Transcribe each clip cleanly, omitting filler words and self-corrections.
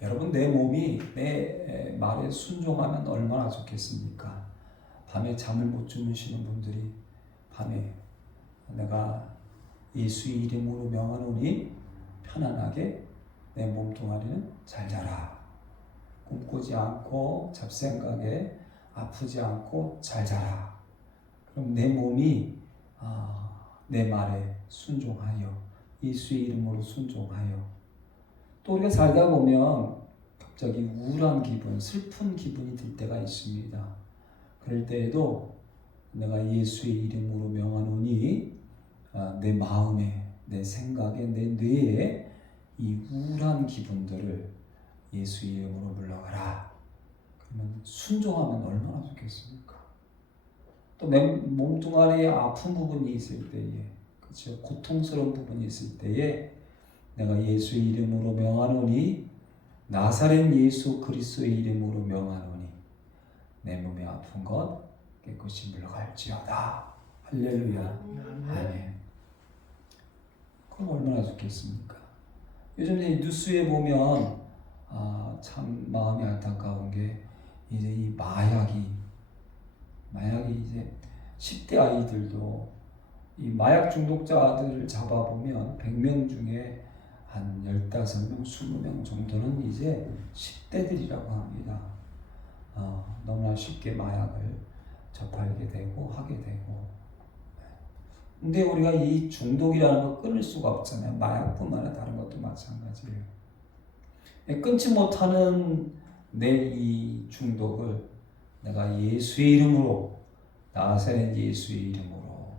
여러분, 내 몸이 내 말에 순종하면 얼마나 좋겠습니까? 밤에 잠을 못 주무시는 분들이 밤에 내가 예수의 이름으로 명하노니 편안하게 내 몸뚱아리는 잘 자라. 꿈꾸지 않고 잡생각에 아프지 않고 잘 자라. 그럼 내 몸이 내 말에 순종하여 예수의 이름으로 순종하여 또 우리가 살다 보면 갑자기 우울한 기분, 슬픈 기분이 들 때가 있습니다. 그럴 때에도 내가 예수의 이름으로 명하노니 내 마음에, 내 생각에, 내 뇌에 이 우울한 기분들을 예수의 이름으로 물러가라. 그러면 순종하면 얼마나 좋겠습니까? 또 내 몸뚱아리에 아픈 부분이 있을 때에, 그렇죠? 고통스러운 부분이 있을 때에 내가 예수의 이름으로 명하노니 나사렛 예수 그리스도의 이름으로 명하노니 내 몸에 아픈 것 깨끗이 물러갈지어다. 할렐루야. 아멘. 그럼 얼마나 좋겠습니까? 요즘 뉴스에 보면 참 마음이 안타까운 게 이제 이 마약이 이제 10대 아이들도 이 마약 중독자들을 잡아보면 100명 중에 한 15명, 20명 정도는 이제 10대들이라고 합니다. 너무나 쉽게 마약을 접하게 되고 하게 되고. 근데 우리가 이 중독이라는 걸 끊을 수가 없잖아요. 마약뿐만 아니라 다른 것도 마찬가지예요. 끊지 못하는 내 이 중독을 내가 예수의 이름으로, 나사렛 예수의 이름으로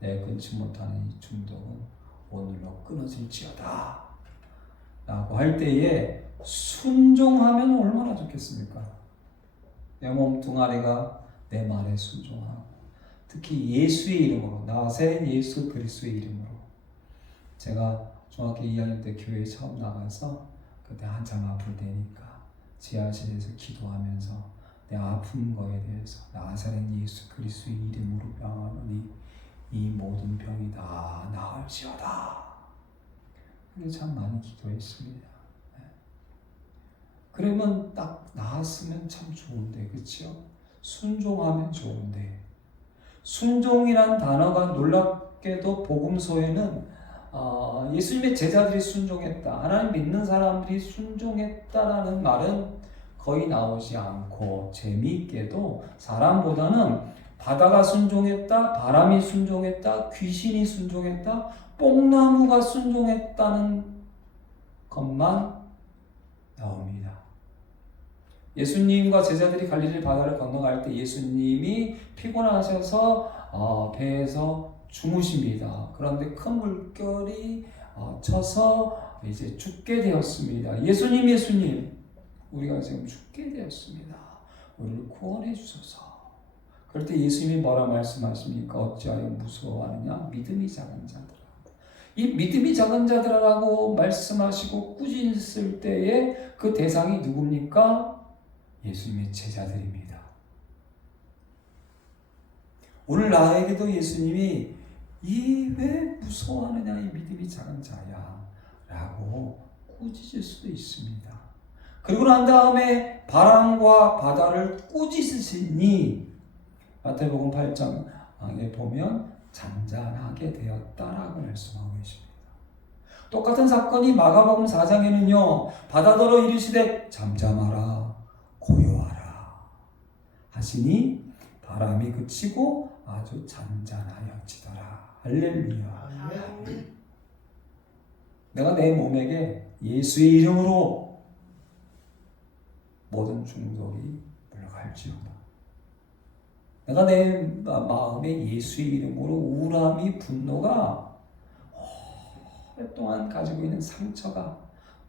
내 끊지 못하는 이 중독은 오늘로 끊어질지어다 라고 할 때에 순종하면 얼마나 좋겠습니까? 내 몸뚱아리가 내 말에 순종하고 특히 예수의 이름으로, 나사렛 예수 그리스도의 이름으로. 제가 중학교 2학년 때 교회에 처음 나가서 그때 한참 아플 때니까 지하실에서 기도하면서 내 아픈 거에 대해서 나사렛 예수 그리스도의 이름으로 명하노니 이 모든 병이 다 나을지어다. 근데 참 많이 기도했습니다. 그러면 딱 나았으면 참 좋은데, 그렇죠? 순종하면 좋은데, 순종이란 단어가 놀랍게도 복음서에는 예수님의 제자들이 순종했다, 하나님 믿는 사람들이 순종했다라는 말은 거의 나오지 않고, 재미있게도 사람보다는 바다가 순종했다, 바람이 순종했다, 귀신이 순종했다, 뽕나무가 순종했다는 것만 나옵니다. 예수님과 제자들이 갈릴리 바다를 건너갈 때 예수님이 피곤하셔서 배에서 주무십니다. 그런데 큰 물결이 쳐서 이제 죽게 되었습니다. 예수님, 우리가 지금 죽게 되었습니다. 우리를 구원해 주소서. 그럴 때 예수님이 뭐라 말씀하십니까? 어찌하여 무서워하느냐? 믿음이 작은 자들아. 이 믿음이 작은 자들아라고 말씀하시고 꾸짖을 때에 그 대상이 누굽니까? 예수님의 제자들입니다. 오늘 나에게도 예수님이 이 왜 무서워하느냐, 이 믿음이 작은 자야 라고 꾸짖을 수도 있습니다. 그리고 난 다음에 바람과 바다를 꾸짖으시니 마태복음 8장에 보면 잔잔하게 되었다라고 말씀하고 계십니다. 똑같은 사건이 마가복음 4장에는요 바다더러 이르시되 잠잠하라 고요하라 하시니 바람이 그치고 아주 잔잔하여지더라. 할렐루야. 내가 내 몸에게 예수의 이름으로 모든 중독이 물러갈지어다. 내가 내 마음에 예수의 이름으로 우울함이, 분노가 오랫동안 가지고 있는 상처가,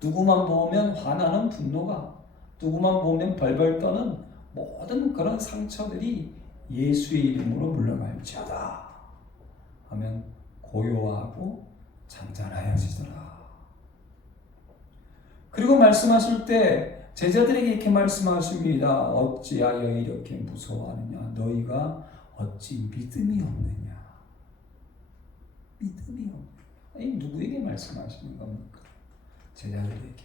누구만 보면 화나는 분노가, 누구만 보면 벌벌 떠는 모든 그런 상처들이 예수의 이름으로 물러갈지어다 하면 고요하고 잔잔하여지더라. 그리고 말씀하실 때 제자들에게 이렇게 말씀하십니다. 어찌하여 이렇게 무서워하느냐? 너희가 어찌 믿음이 없느냐? 믿음이 없느냐? 아니, 누구에게 말씀하시는 겁니까? 제자들에게.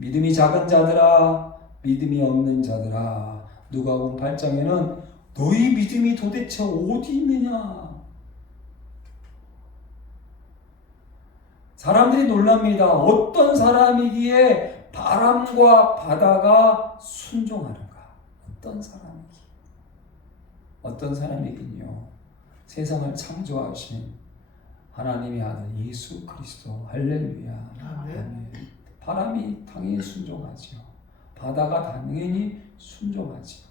믿음이 작은 자들아, 믿음이 없는 자들아. 누가복음 8장에는 너희 믿음이 도대체 어디 있느냐? 사람들이 놀랍니다. 어떤 사람이기에 바람과 바다가 순종하는가? 어떤 사람이긴요. 세상을 창조하신 하나님의 아들 예수 그리스도. 할렐루야. 아멘. 바람이 당연히 순종하지요. 바다가 당연히 순종하지요.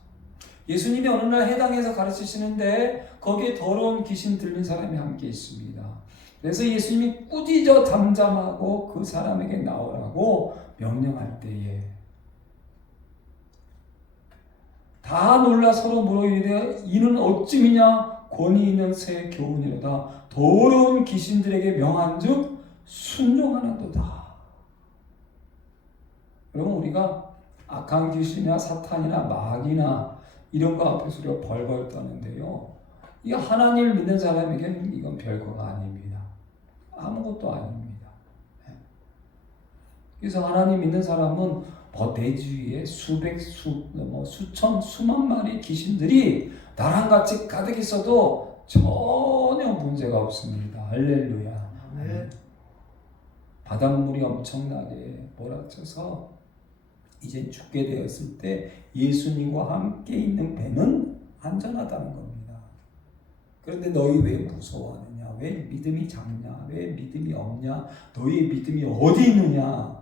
예수님이 어느 날 해당에서 가르치시는데 거기에 더러운 귀신 들린 사람이 함께 있습니다. 그래서 예수님이 꾸짖어 잠잠하고 그 사람에게 나오라고 명령할 때에 다 놀라 서로 물어 이르되 이는 어찌미냐? 권위 있는 새 교훈이로다. 더러운 귀신들에게 명한즉 순종하는도다. 여러분, 우리가 악한 귀신이나 사탄이나 마귀나 이런 거 앞에서 우리가 벌벌 떠는데요, 이 하나님을 믿는 사람에게는 이건 별거가 아닙니다. 아무것도 아닙니다. 그래서 하나님 믿는 사람은 내 주위에 수천, 수만 마리 귀신들이 나랑 같이 가득 있어도 전혀 문제가 없습니다. 할렐루야. 네. 바닷물이 엄청나게 몰아쳐서 이제 죽게 되었을 때 예수님과 함께 있는 배는 안전하다는 겁니다. 그런데 너희 왜 무서워하느냐? 왜 믿음이 작냐? 왜 믿음이 없냐? 너희 믿음이 어디 있느냐?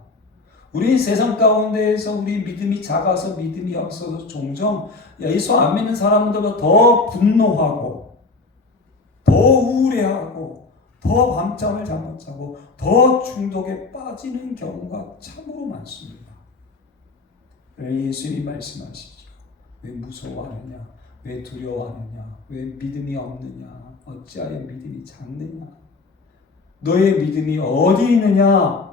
우리 세상 가운데에서 우리 믿음이 작아서 믿음이 없어서 종종 예수 안 믿는 사람들보다 더 분노하고 더 우울해하고 더 밤잠을 잠 못 자고 더 중독에 빠지는 경우가 참으로 많습니다. 예수님이 말씀하시죠. 왜 무서워하느냐? 왜 두려워하느냐? 왜 믿음이 없느냐? 어찌하여 믿음이 작느냐? 너의 믿음이 어디 있느냐?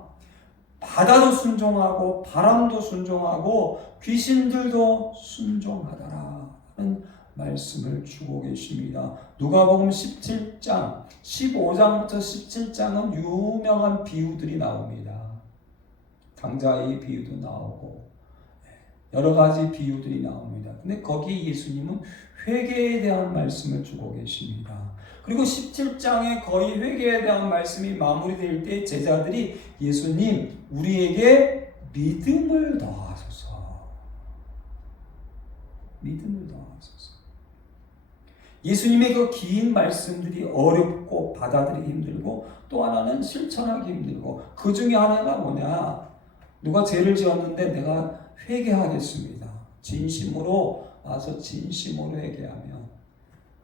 바다도 순종하고 바람도 순종하고 귀신들도 순종하더라는 말씀을 주고 계십니다. 누가복음 17장 15장부터 17장은 유명한 비유들이 나옵니다. 당자의 비유도 나오고 여러 가지 비유들이 나옵니다. 근데 거기에 예수님은 회개에 대한 말씀을 주고 계십니다. 그리고 17장에 거의 회개에 대한 말씀이 마무리될 때 제자들이 예수님, 우리에게 믿음을 더하소서. 믿음을 더하소서. 예수님의 그 긴 말씀들이 어렵고 받아들이기 힘들고 또 하나는 실천하기 힘들고 그 중에 하나가 뭐냐? 누가 죄를 지었는데 내가 회개하겠습니다. 진심으로 와서 진심으로 회개하면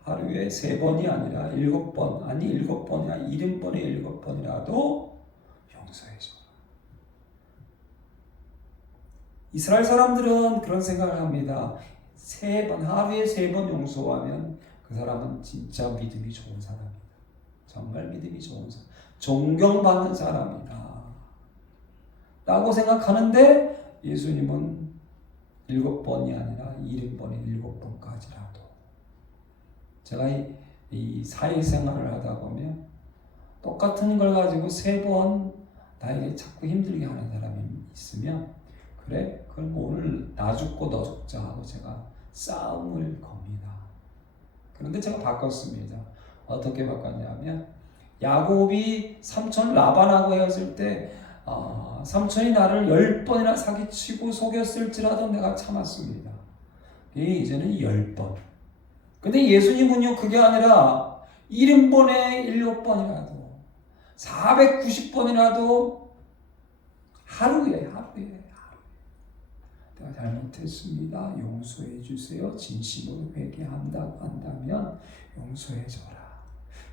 하루에 3번이 아니라 7번, 아니 7번이나 70번에 7번이라도 용서해줘. 이스라엘 사람들은 그런 생각을 합니다. 3번, 하루에 3번 용서하면 그 사람은 진짜 믿음이 좋은 사람이다. 정말 믿음이 좋은 사람, 존경받는 사람이다 라고 생각하는데 예수님은 7번이 아니라 70번에 7번까지라도. 제가 이 사회생활을 하다 보면 똑같은 걸 가지고 3번 나에게 자꾸 힘들게 하는 사람이 있으면 그래? 그럼 오늘 나 죽고 너 죽자 하고 제가 싸움을 겁니다. 그런데 제가 바꿨습니다. 어떻게 바꿨냐면 야곱이 삼촌 라반하고 헤어질 때 삼촌이 나를 10번이나 사기치고 속였을지라도 내가 참았습니다. 이제는 10번. 근데 예수님은요, 그게 아니라 70번에 7번이라도 490번이라도 하루에 내가 잘못했습니다. 용서해 주세요. 진심으로 회개한다고 한다면 용서해 줘라.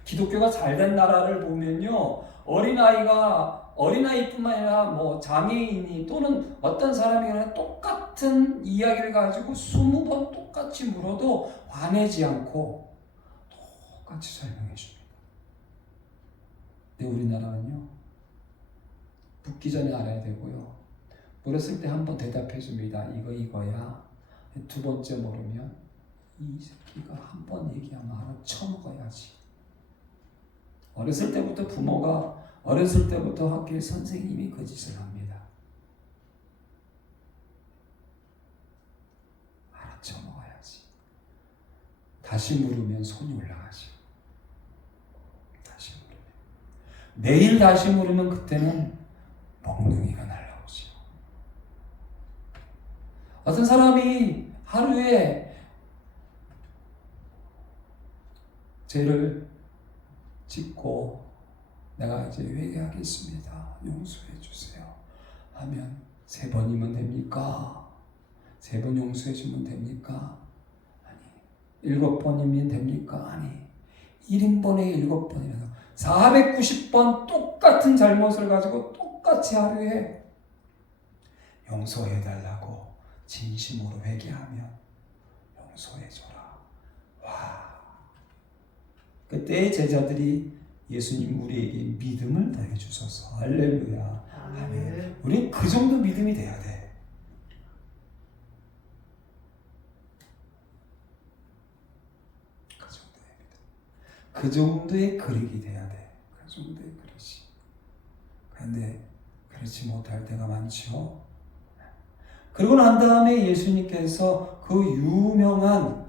기독교가 잘된 나라를 보면요, 어린아이뿐만 아니라 장애인이 또는 어떤 사람이 똑같은 이야기를 가지고 20번 똑같이 물어도 화내지 않고 똑같이 설명해 줍니다. 근데 우리나라는요, 묻기 전에 알아야 되고요, 물었을 때 한 번 대답해 줍니다. 이거야. 2번째 모르면 이 새끼가 한 번 얘기하면 알아 쳐먹어야지. 어렸을 때부터 학교의 선생님이 그 짓을 합니다. 다시 물으면 손이 올라가죠. 다시 물으면. 내일 다시 물으면 그때는 멍둥이가 날라오죠. 어떤 사람이 하루에 죄를 짓고 내가 이제 회개하겠습니다. 용서해 주세요. 하면 3번이면 됩니까? 3번 용서해 주면 됩니까? 아니. 7번이면 됩니까? 아니. 1인번에 7번이라서 490번 똑같은 잘못을 가지고 똑같이 하루에 용서해 달라고 진심으로 회개하면 용서해 줘라. 와. 그때 제자들이 예수님 우리에게 믿음을 더해주소서. 할렐루야. 아멘. 우리 그 정도 믿음이 돼야 돼. 그 정도의 믿음. 그 정도의 그릇이 돼야 돼. 그 정도의 그릇이. 그런데 그렇지 못할 때가 많죠. 그러고 난 다음에 예수님께서 그 유명한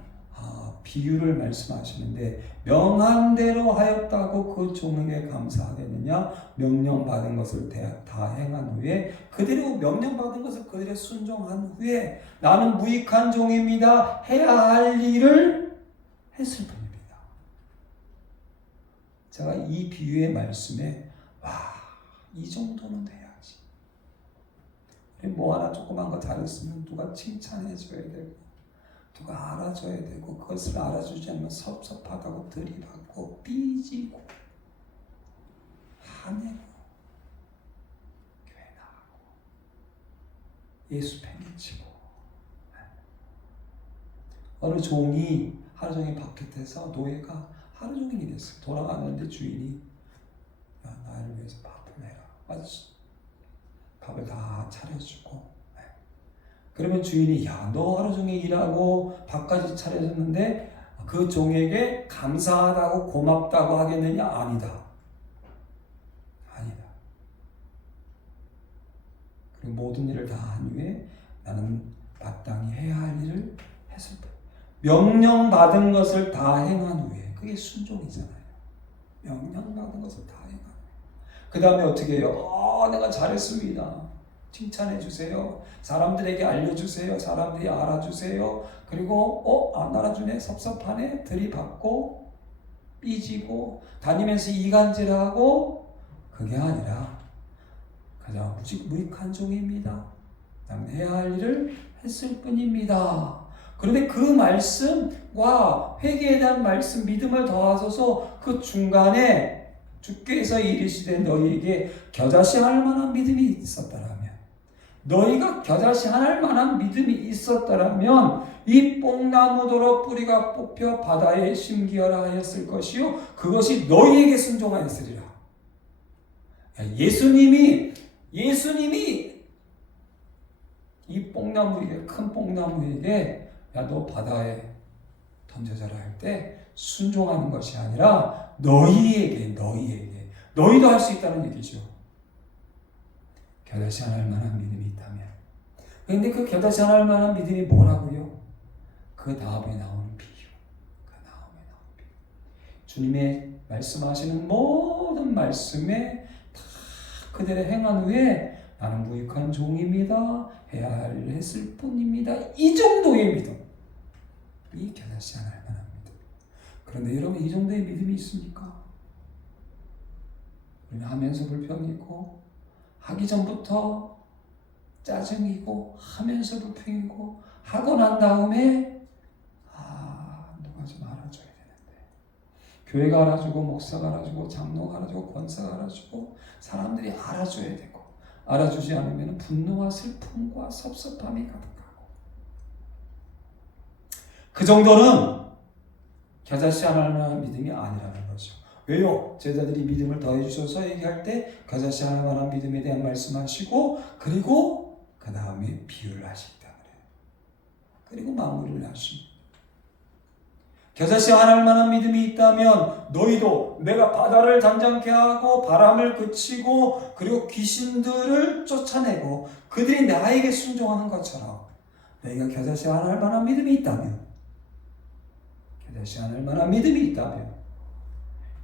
비유를 말씀하시는데, 명한 대로 하였다고 그 종에게 감사하겠느냐? 명령받은 것을 다 행한 후에, 그대로 명령받은 것을 그대로 순종한 후에 나는 무익한 종입니다. 해야 할 일을 했을 뿐입니다. 제가 이 비유의 말씀에 이 정도는 해야지. 뭐 하나 조그만 거 잘했으면 누가 칭찬해 줘야 되고, 누가 알아줘야 되고, 그것을 알아주지 않으면 섭섭하다고 들이받고 삐지고 화내고 교회 나가고 예수 팽개치고. 어느 종이 하루 종일 바깥에서, 노예가 하루 종일 일했어요. 돌아가는데 주인이 야, 나를 위해서 밥을 내라. 밥을 다 차려주고. 그러면 주인이 야, 너 하루 종일 일하고 밥까지 차려줬는데 그 종에게 감사하다고 고맙다고 하겠느냐? 아니다. 아니다. 그리고 모든 일을 다 한 후에 나는 마땅히 해야 할 일을 했을 때, 명령받은 것을 다 행한 후에, 그게 순종이잖아요. 명령받은 것을 다 행한 후에. 그 다음에 어떻게 해요? 내가 잘했습니다. 칭찬해 주세요. 사람들에게 알려주세요. 사람들이 알아주세요. 그리고 안 알아주네, 섭섭하네, 들이받고 삐지고 다니면서 이간질하고, 그게 아니라 그냥 무익한 종입니다. 나는 해야 할 일을 했을 뿐입니다. 그런데 그 말씀과 회개에 대한 말씀, 믿음을 더하소서 그 중간에 주께서 이르시되 너희에게 겨자씨 할 만한 믿음이 있었더라면, 너희가 겨자씨 할 만한 믿음이 있었더라면 이 뽕나무더러 뿌리가 뽑혀 바다에 심기어라 하였을 것이요 그것이 너희에게 순종하였으리라. 예수님이 이 뽕나무에게, 큰 뽕나무에게 야, 너 바다에 던져져라 할 때 순종하는 것이 아니라 너희에게 너희도 할 수 있다는 얘기죠. 겨자씨 하나 할 만한 믿음이 있다면. 그런데 그 겨자씨 하나 할 만한 믿음이 뭐라고요? 그 다음에 나오는 비유. 주님의 말씀하시는 모든 말씀에 다 그대로 행한 후에 나는 무익한 종입니다. 해야 할 일을 했을 뿐입니다. 이 정도의 믿음. 이 겨자씨 하나 할 만한 믿음. 그런데 여러분, 이 정도의 믿음이 있습니까? 우리는 하면서 불평이고, 하기 전부터 짜증이고, 하면서 불평이고, 하고 난 다음에 누가 좀 알아줘야 되는데, 교회가 알아주고, 목사가 알아주고, 장로가 알아주고, 권사가 알아주고, 사람들이 알아줘야 되고, 알아주지 않으면 분노와 슬픔과 섭섭함이 가득하고, 그 정도는 겨자씨 하나만한 믿음이 아니라는 거죠. 왜요? 제자들이 믿음을 더해주셔서 얘기할 때 겨자씨 하나만한 믿음에 대한 말씀하시고, 그리고 그 다음에 비유를 하시다 그래요. 그리고 마무리를 하십니다. 겨자씨 하나만한 믿음이 있다면 너희도 내가 바다를 잔잔케 하고 바람을 그치고 그리고 귀신들을 쫓아내고 그들이 나에게 순종하는 것처럼 너희가 겨자씨 하나만한 믿음이 있다면, 겨자씨 하나 할 만한 믿음이 있다면,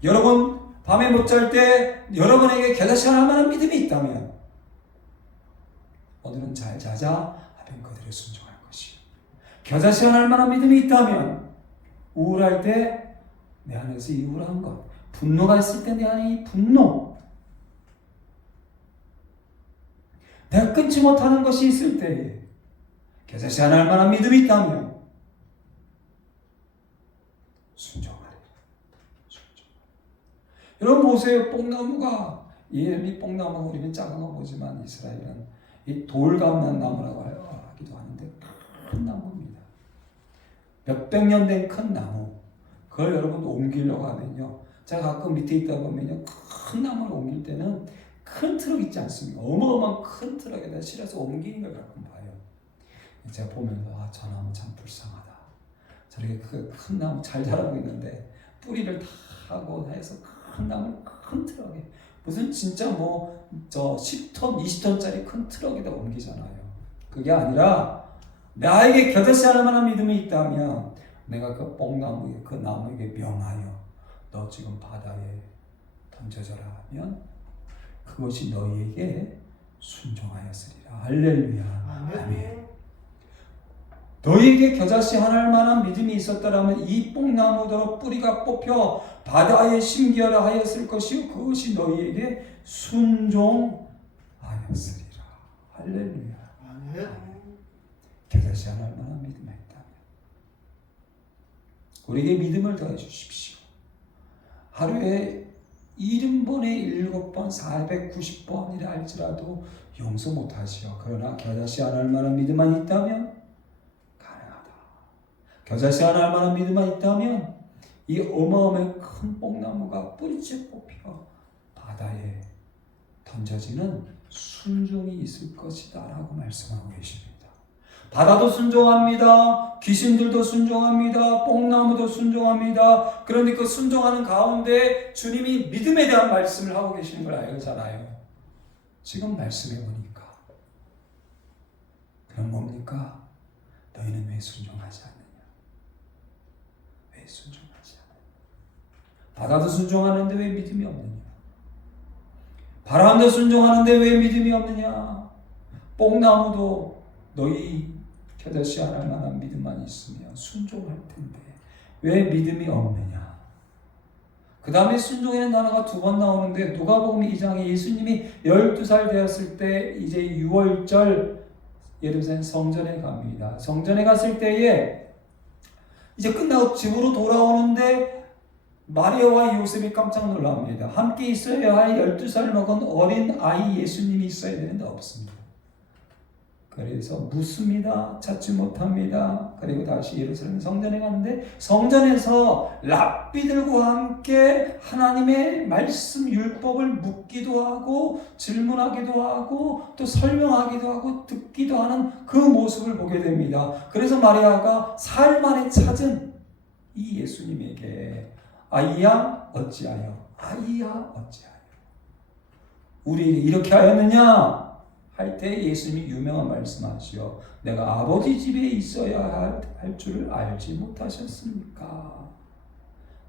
여러분 밤에 못 잘 때 여러분에게 겨자씨 하나 할 만한 믿음이 있다면, 오늘은 잘 자자 하면 그들의 순종할 것이요. 겨자씨 하나 할 만한 믿음이 있다면, 우울할 때 내 안에서 이 우울한 것, 분노가 있을 때 내 안에 이 분노, 내가 끊지 못하는 것이 있을 때에 겨자씨 하나 할 만한 믿음이 있다면 순종하리라. 여러분 보세요. 뽕나무가, 이 뽕나무가 우리는 작은 거 보지만 이스라엘은 이 돌감나무라고 하기도 하는데 큰 나무입니다. 몇백 년 된 큰 나무. 그걸 여러분 옮기려고 하면요, 제가 가끔 밑에 있다 보면요, 큰 나무를 옮길 때는 큰 트럭 있지 않습니까? 어마어마한 큰 트럭에다 실어서 옮기는 걸 가끔 봐요. 제가 보면서 저 나무 참 불쌍하다. 저렇게 큰 나무 잘 자라고 있는데 뿌리를 다 하고 해서 큰 나무 큰 트럭에 무슨 진짜 뭐 저 10톤, 20톤짜리 큰 트럭에다 옮기잖아요. 그게 아니라 나에게 겨자씨 할 만한 믿음이 있다면 내가 그 뽕나무에, 그 나무에게 명하여 너 지금 바다에 던져져라 하면 그것이 너희에게 순종하였으리라. 할렐루야. 아멘. 너희에게 겨자씨 하나 할 만한 믿음이 있었다라면 이 뽕나무도 뿌리가 뽑혀 바다에 심기하라 하였을 것이요 그것이 너희에게 순종하였으리라. 할렐루야. 아멘. 겨자씨 하나 할 만한 믿음이 있다면 우리에게 믿음을 더해 주십시오. 하루에 70번에 7번 490번이라 할지라도 용서 못하시오. 그러나 겨자씨 하나 할 만한 믿음만 있다면 가능하다. 겨자씨 하나 할 만한 믿음만 있다면 이 어마어마한 큰 뽕나무가 뿌리째 뽑혀 바다에 던져지는 순종이 있을 것이다 라고 말씀하고 계십니다. 바다도 순종합니다. 귀신들도 순종합니다. 뽕나무도 순종합니다. 그런데 그 순종하는 가운데 주님이 믿음에 대한 말씀을 하고 계시는 걸 알잖아요. 지금 말씀해 보니까. 그럼 뭡니까? 너희는 왜 순종하지 않느냐? 왜 순종하지 않느냐? 바다도 순종하는데 왜 믿음이 없느냐? 바람도 순종하는데 왜 믿음이 없느냐? 뽕나무도 너희 겨자씨 하나 할 만한 믿음만 있으면 순종할 텐데 왜 믿음이 없느냐? 그 다음에 순종이라는 단어가 2번 나오는데 누가복음 2장에 예수님이 12살 되었을 때 이제 6월절 예루살렘 성전에 갑니다. 성전에 갔을 때에 이제 끝나고 집으로 돌아오는데 마리아와 요셉이 깜짝 놀랍니다. 함께 있어야 할 12살 먹은 어린 아이 예수님이 있어야 되는데 없습니다. 그래서 묻습니다. 찾지 못합니다. 그리고 다시 예루살렘 성전에 갔는데 성전에서 랍비들과 함께 하나님의 말씀 율법을 묻기도 하고 질문하기도 하고 또 설명하기도 하고 듣기도 하는 그 모습을 보게 됩니다. 그래서 마리아가 사흘 만에 찾은 이 예수님에게 아이야 어찌하여 아이야 어찌하여 우리에게 이렇게 하였느냐 할 때 예수님이 유명한 말씀하시오. 내가 아버지 집에 있어야 할 줄을 알지 못하셨습니까?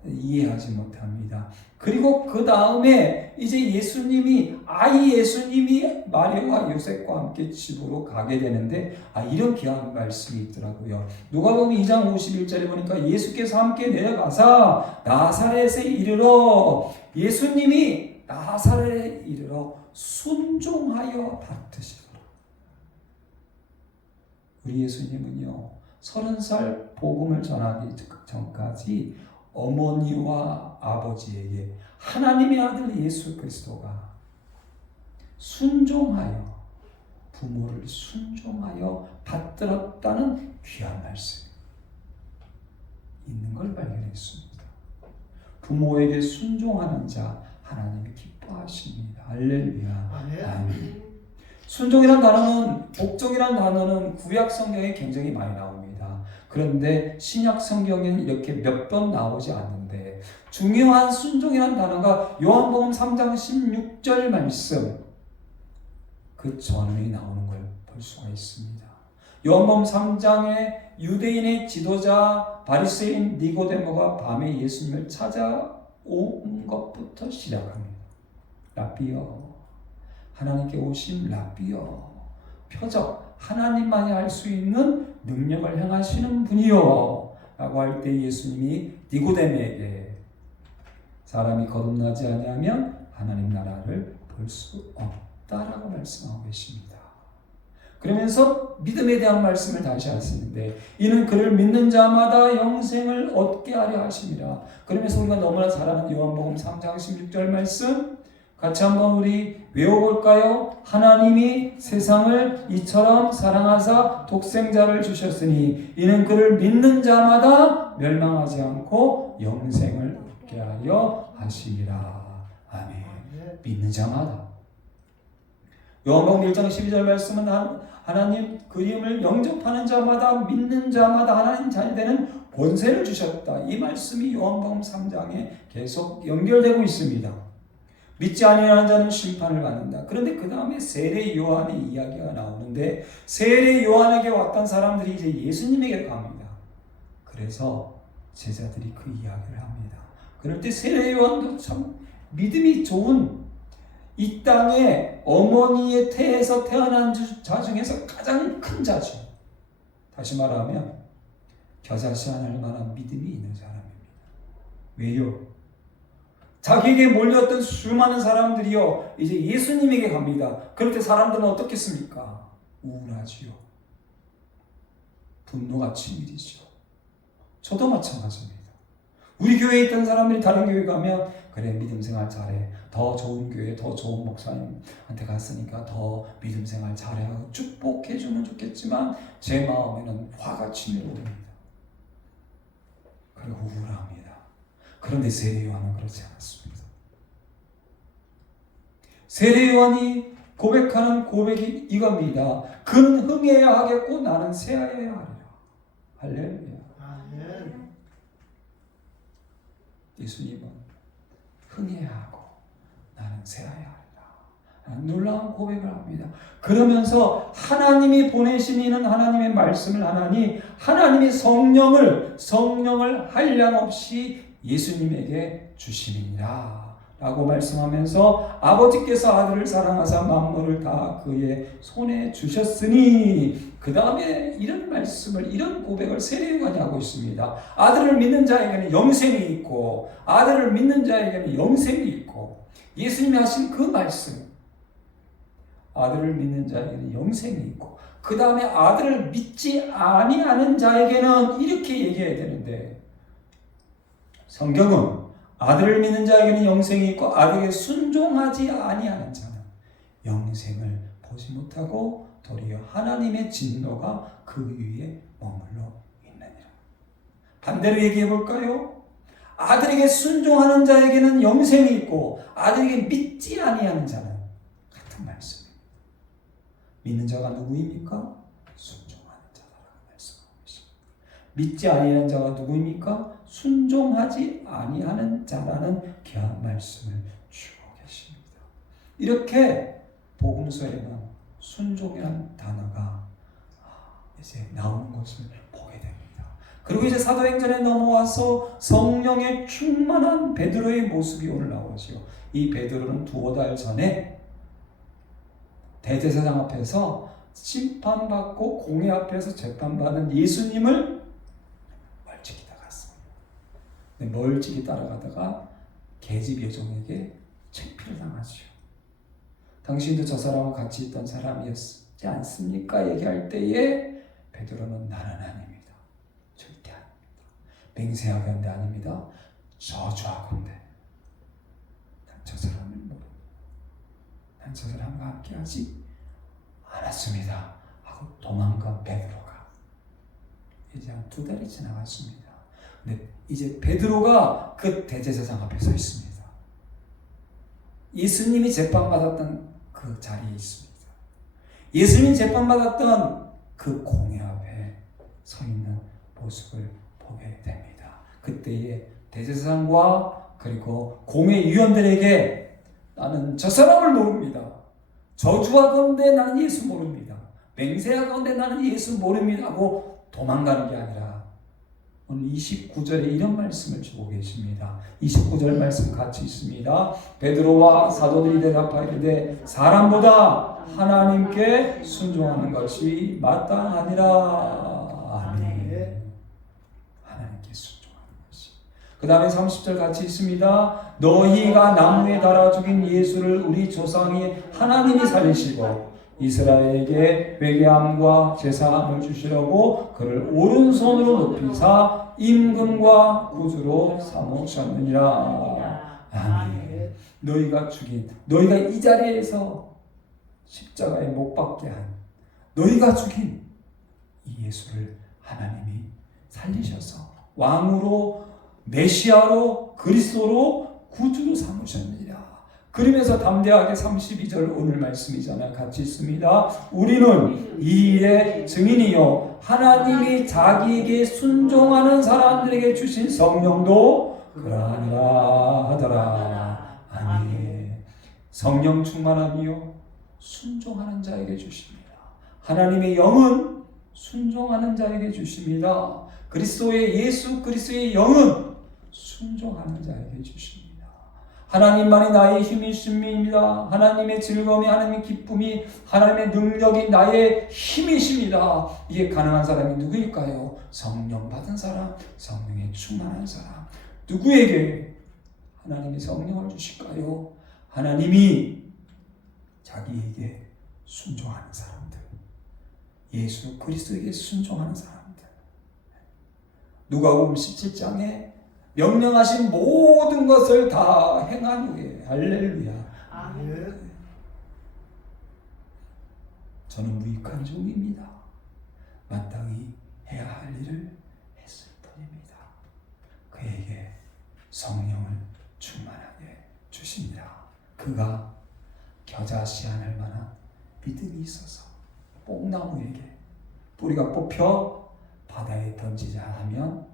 이해하지 못합니다. 그리고 그 다음에 이제 아이 예수님이 마리아와 요셉과 함께 집으로 가게 되는데 이런 귀한 말씀이 있더라고요. 누가복음 2장 51절에 보니까 예수께서 함께 내려가사 나사렛에 이르러 예수님이 나사렛에 이르러 순종하여 받으시더라. 우리 예수님은요 30살 복음을 전하기 전까지 어머니와 아버지에게 하나님의 아들 예수 그리스도가 순종하여 부모를 순종하여 받들었다는 귀한 말씀이 있는 걸 발견했습니다. 부모에게 순종하는 자 하나님이 기뻐하십니다. 할렐루야. 아멘. 순종이란 단어는 복종이란 단어는 구약 성경에 굉장히 많이 나옵니다. 그런데 신약 성경에는 이렇게 몇 번 나오지 않는데 중요한 순종이란 단어가 요한복음 3장 16절 말씀 그 전에 나오는 걸 볼 수가 있습니다. 요한복음 3장에 유대인의 지도자 바리새인 니고데모가 밤에 예수님을 찾아온 것부터 시작합니다. 랍비여, 하나님께 오신 랍비여, 표적, 하나님만이 할 수 있는 능력을 행하시는 분이여 라고 할 때 예수님이 니고데모에게 사람이 거듭나지 아니하면 하나님 나라를 볼 수 없다라고 말씀하고 계십니다. 그러면서 믿음에 대한 말씀을 다시 하시는데 이는 그를 믿는 자마다 영생을 얻게 하려 하심이라. 그러면서 우리가 너무나 잘 아는 요한복음 3장 16절 말씀 같이 한번 우리 외워볼까요? 하나님이 세상을 이처럼 사랑하사 독생자를 주셨으니 이는 그를 믿는 자마다 멸망하지 않고 영생을 얻게 하려 하심이라. 아멘. 믿는 자마다. 요한복음 1장 12절 말씀은 하나님 그림을 영접하는 자마다 믿는 자마다 하나님 자녀 되는 권세를 주셨다. 이 말씀이 요한복음 3장에 계속 연결되고 있습니다. 믿지 아니하는 자는 심판을 받는다. 그런데 그 다음에 세례 요한의 이야기가 나오는데 세례 요한에게 왔던 사람들이 이제 예수님에게 갑니다. 그래서 제자들이 그 이야기를 합니다. 그럴 때 세례 요한도 참 믿음이 좋은 이 땅에 어머니의 태에서 태어난 자 중에서 가장 큰 자죠. 다시 말하면 겨자씨 하나를 만한 믿음이 있는 사람입니다. 왜요? 자기에게 몰려왔던 수많은 사람들이요 이제 예수님에게 갑니다. 그럴 때 사람들은 어떻겠습니까? 우울하지요. 분노가 치밀이죠. 저도 마찬가지입니다. 우리 교회에 있던 사람들이 다른 교회 가면 그래 믿음 생활 잘해. 더 좋은 교회, 더 좋은 목사님한테 갔으니까 더 믿음 생활 잘해 하고 축복해 주면 좋겠지만 제 마음에는 화가 치밀어 오릅니다. 그리고 우울합니다. 그런데 세례 요한은 그렇지 않았습니다. 세례 요한이 고백하는 고백이 이겁니다. 그는 흥해야 하겠고 나는 새하여야 하리라. 할렐루야. 예수님은 흥해야 하고 나는 새하여야 하리라. 놀라운 고백을 합니다. 그러면서 하나님이 보내신 이는 하나님의 말씀을 하나니 하나님이 성령을 한량없이 예수님에게 주시니라 라고 말씀하면서 아버지께서 아들을 사랑하사 만물을 다 그의 손에 주셨으니 그 다음에 이런 말씀을 이런 고백을 세례 요한이 하고 있습니다. 아들을 믿는 자에게는 영생이 있고 아들을 믿는 자에게는 영생이 있고 예수님이 하신 그 말씀 아들을 믿는 자에게는 영생이 있고 그 다음에 아들을 믿지 아니하는 자에게는 이렇게 얘기해야 되는데 성경은 아들을 믿는 자에게는 영생이 있고 아들에게 순종하지 아니하는 자는 영생을 보지 못하고 도리어 하나님의 진노가 그 위에 머물러 있느니라. 반대로 얘기해 볼까요? 아들에게 순종하는 자에게는 영생이 있고 아들에게 믿지 아니하는 자는 같은 말씀입니다. 믿는 자가 누구입니까? 순종하는 자라고 말씀하고 있습니다. 믿지 아니하는 자가 누구입니까? 순종하지 아니하는 자라는 귀한 말씀을 주고 계십니다. 이렇게 복음서에는 순종이라는 단어가 이제 나오는 것을 보게 됩니다. 그리고 이제 사도행전에 넘어와서 성령에 충만한 베드로의 모습이 오늘 나오죠. 이 베드로는 두어 달 전에 대제사장 앞에서 심판받고 공회 앞에서 재판받은 예수님을 멀찍이 따라갔습니다. 멀찍이 따라가다가 계집 여종에게 책피를 당하죠. 당신도 저 사람과 같이 있던 사람이었지 않습니까? 얘기할 때에 베드로는 나는 아닙니다. 절대 아닙니다. 맹세하건대 아닙니다. 저주하건대 난 저 사람을 모릅니다. 난 저 사람과 함께하지 않았습니다. 하고 도망간 베드로가 이제 한 2달이 지나갔습니다. 근데 이제 베드로가 그 대제사장 앞에 서 있습니다. 예수님이 재판받았던 그 자리에 있습니다. 예수님이 재판받았던 그 공회 앞에 서 있는 모습을 보게 됩니다. 그때에 대제사장과 그리고 공회위원들에게 나는 저 사람을 모릅니다. 저주하건대 나는 예수 모릅니다. 맹세하 가운데 나는 예수 모릅니다 하고 도망가는 게 아니라 오늘 29절에 이런 말씀을 주고 계십니다. 29절 말씀 같이 있습니다. 베드로와 사도들이 대답하기를 사람보다 하나님께 순종하는 것이 마땅하니라. 아멘. 하나님께 순종하는 것이. 그 다음에 30절 같이 있습니다. 너희가 나무에 달아 죽인 예수를 우리 조상이 하나님이 살리시고 이스라엘에게 회개함과 제사함을 주시려고 그를 오른손으로 높이사 임금과 구주로 삼으셨느니라. 아멘. 너희가 죽인, 너희가 이 자리에서 십자가에 못 박게 한, 너희가 죽인 이 예수를 하나님이 살리셔서 왕으로, 메시아로, 그리스도로, 구주로 삼으셨느니라. 그러면서 담대하게 32절 오늘 말씀이잖아요. 같이 있습니다. 우리는 이 일의 증인이요 하나님이 자기에게 순종하는 사람들에게 주신 성령도 그러하니라 하더라. 아멘. 성령 충만함이요 순종하는 자에게 주십니다. 하나님의 영은 순종하는 자에게 주십니다. 그리스도의 예수 그리스도의 영은 순종하는 자에게 주십니다. 하나님만이 나의 힘이십니다. 하나님의 즐거움이, 하나님의 기쁨이, 하나님의 능력이 나의 힘이십니다. 이게 가능한 사람이 누구일까요? 성령 받은 사람, 성령에 충만한 사람. 누구에게 하나님이 성령을 주실까요? 하나님이 자기에게 순종하는 사람들, 예수 그리스도에게 순종하는 사람들. 누가복음 17장에 명령하신 모든 것을 다 행한 후에 할렐루야. 아멘. 저는 무익한 종입니다. 마땅히 해야 할 일을 했을 뿐입니다. 그에게 성령을 충만하게 주십니다. 그가 겨자씨 않을 만한 믿음이 있어서 뽕나무에게 뿌리가 뽑혀 바다에 던지자 하면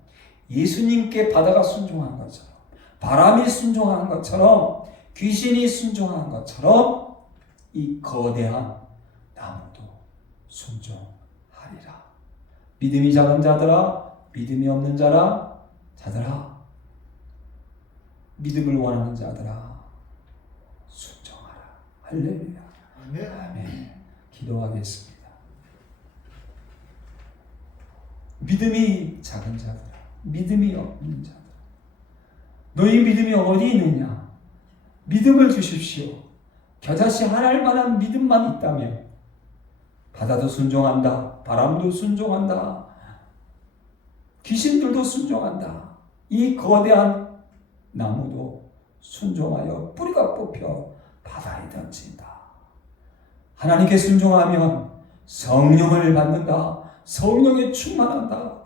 예수님께 바다가 순종한 것처럼, 바람이 순종한 것처럼, 귀신이 순종한 것처럼 이 거대한 나무도 순종하리라. 믿음이 작은 자들아, 믿음이 없는 자들아, 믿음을 원하는 자들아, 순종하라. 할렐루야. 아멘. 기도하겠습니다. 믿음이 작은 자들, 믿음이 없는 자들, 너희 믿음이 어디 있느냐? 믿음을 주십시오. 겨자씨 하나할 만한 믿음만 있다면 바다도 순종한다, 바람도 순종한다, 귀신들도 순종한다. 이 거대한 나무도 순종하여 뿌리가 뽑혀 바다에 던진다. 하나님께 순종하면 성령을 받는다. 성령에 충만한다.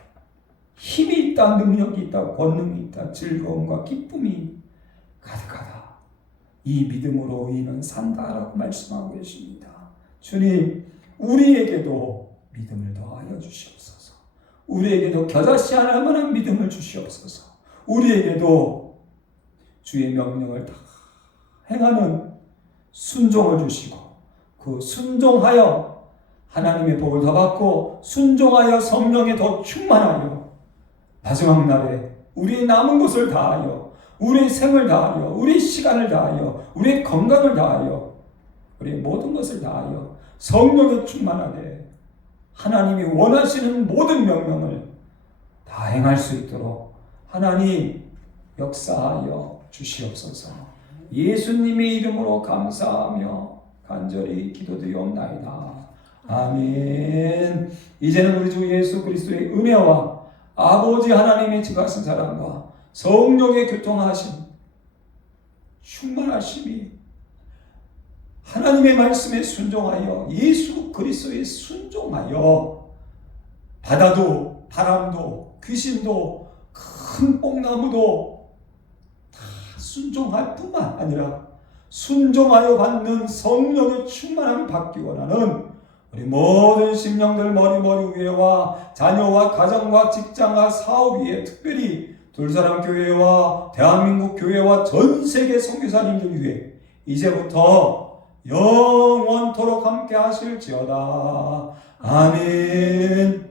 힘이 있다, 능력이 있다, 권능이 있다, 즐거움과 기쁨이 가득하다. 이 믿음으로 우리는 산다라고 말씀하고 계십니다. 주님, 우리에게도 믿음을 더하여 주시옵소서. 우리에게도 겨자씨 하나할 만한 믿음을 주시옵소서. 우리에게도 주의 명령을 다 행하는 순종을 주시고, 그 순종하여 하나님의 복을 더 받고, 순종하여 성령에 더 충만하여 마지막 날에 우리의 남은 것을 다하여, 우리의 생을 다하여, 우리의 시간을 다하여, 우리의 건강을 다하여, 우리의 모든 것을 다하여 성령에 충만하게 하나님이 원하시는 모든 명령을 다 행할 수 있도록 하나님 역사하여 주시옵소서. 예수님의 이름으로 감사하며 간절히 기도드리옵나이다. 아멘. 이제는 우리 주 예수 그리스도의 은혜와 아버지 하나님의 지가신 사랑과 성령의 교통하심, 충만하심이 하나님의 말씀에 순종하여 예수 그리스도에 순종하여 바다도 바람도 귀신도 큰 뽕나무도 다 순종할 뿐만 아니라 순종하여 받는 성령의 충만함을 받기 원하는 우리 모든 심령들 머리 위에와 자녀와 가정과 직장과 사업 위에, 특별히 둘사람교회와 대한민국 교회와 전 세계 선교사님들 위해 이제부터 영원토록 함께 하실지어다. 아멘.